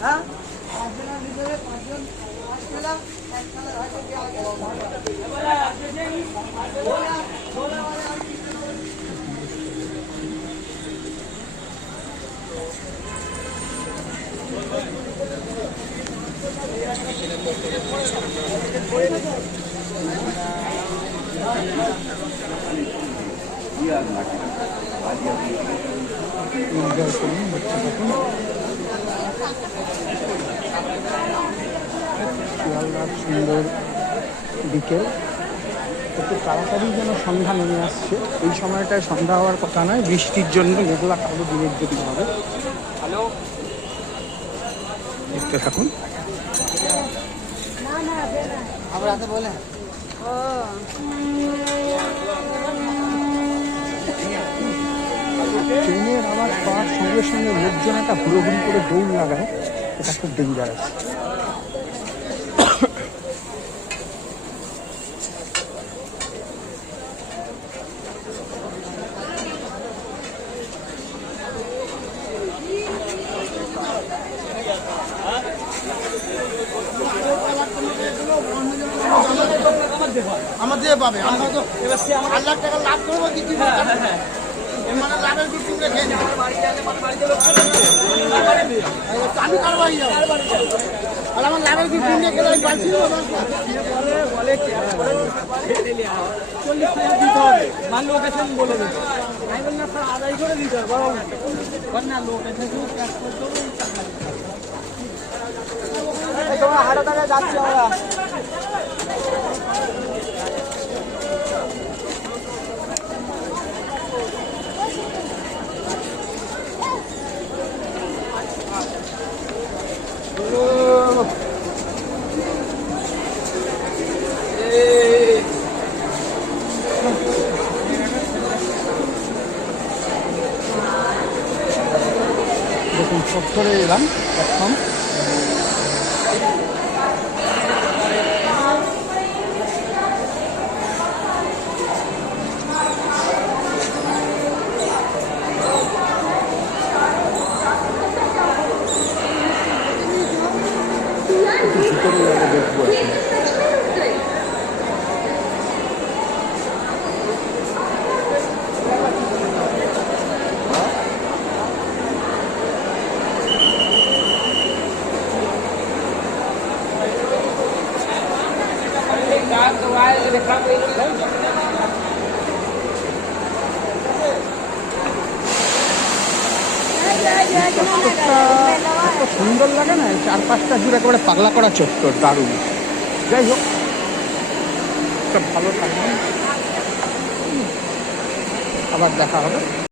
হ্যাঁ? পাঁচজনের ভিতরে পাঁচজন সুন্দর বিকেল। একটু তাড়াতাড়ি যেন সন্ধ্যা নেমে আসছে। এই সময়টায় সন্ধ্যা হওয়ার কথা নয় বৃষ্টির জন্য মেঘলা কালো দিনের যদি হবে। দেখতে থাকুন। ট্রেনের আমার পা সঙ্গে সঙ্গে লোকজন একটা হুড়োহুড়ি করে দৌড় লাগায় এটা খুব ডেঞ্জারাস আমার দিয়ে পাবে আমরা তো আট লাখ টাকা লাভ করব কি কি মানে লাভের বিক্রি রেখে আমি কার বাড়ি যাব আর আমার লাভের রেখে আমি পাচ্ছি চল্লিশ হাজার দিতে হবে বা লোকেশন বলে দেবে আমি বললাম না স্যার আদায় করে দিতে হবে বল না লোকেশন শুধু ক্যাশ করতে হবে তোমার হাটা টাকা যাচ্ছি আমরা দেখুন চত্বরে এলাম প্ল্যাটফর্ম একটু ভিতরে যাব দেখব এখন সুন্দর লাগে না? চার পাঁচটা জুড়ে একেবারে পাগলা করা চত্বর, দারুণ। যাই হোক ভালো থাকবে আবার দেখা হবে।